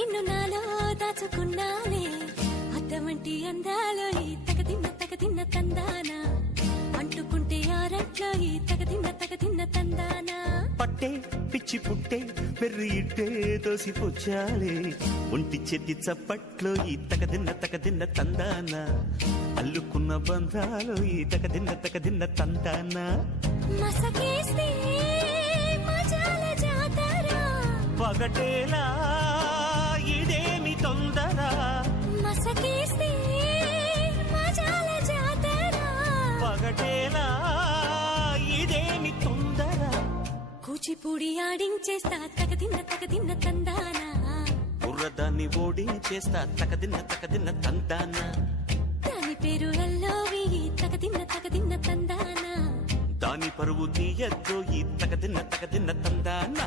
నిన్ను నాలో దాచుకున్నానే అద్దమంటి అందాలో ఈ తగదిన్న తందానా అంటుకుంటే ఆరట్లో ఈ తగదిన్న తందానా పట్టే పిచ్చి పుట్టే పెర్రి ఇట్టే దోసిపుచ్చాలే ఒంటి చెట్టి చప్పట్లో ఈ తగదిన్న తందానా అల్లుకున్న బంధాలు ఈ తగదిన్న తందానా మసకేస్తే మజాల జాతర పగటేలా ఇదేమి తొందర మసకేస్తే మజాల జాతర పగటేలా ఇదేమి తొందర కూచిపూడి ఆడించేస్తా తగదిన్న తందానా బుర్రదాన్ని ఓడించేస్తా తగదిన్న తందానా దాని పేరు ఎల్లోవి తగదిన్న తందానా దాని పరువు తీయద్దు ఈ తగదిన్న తందానా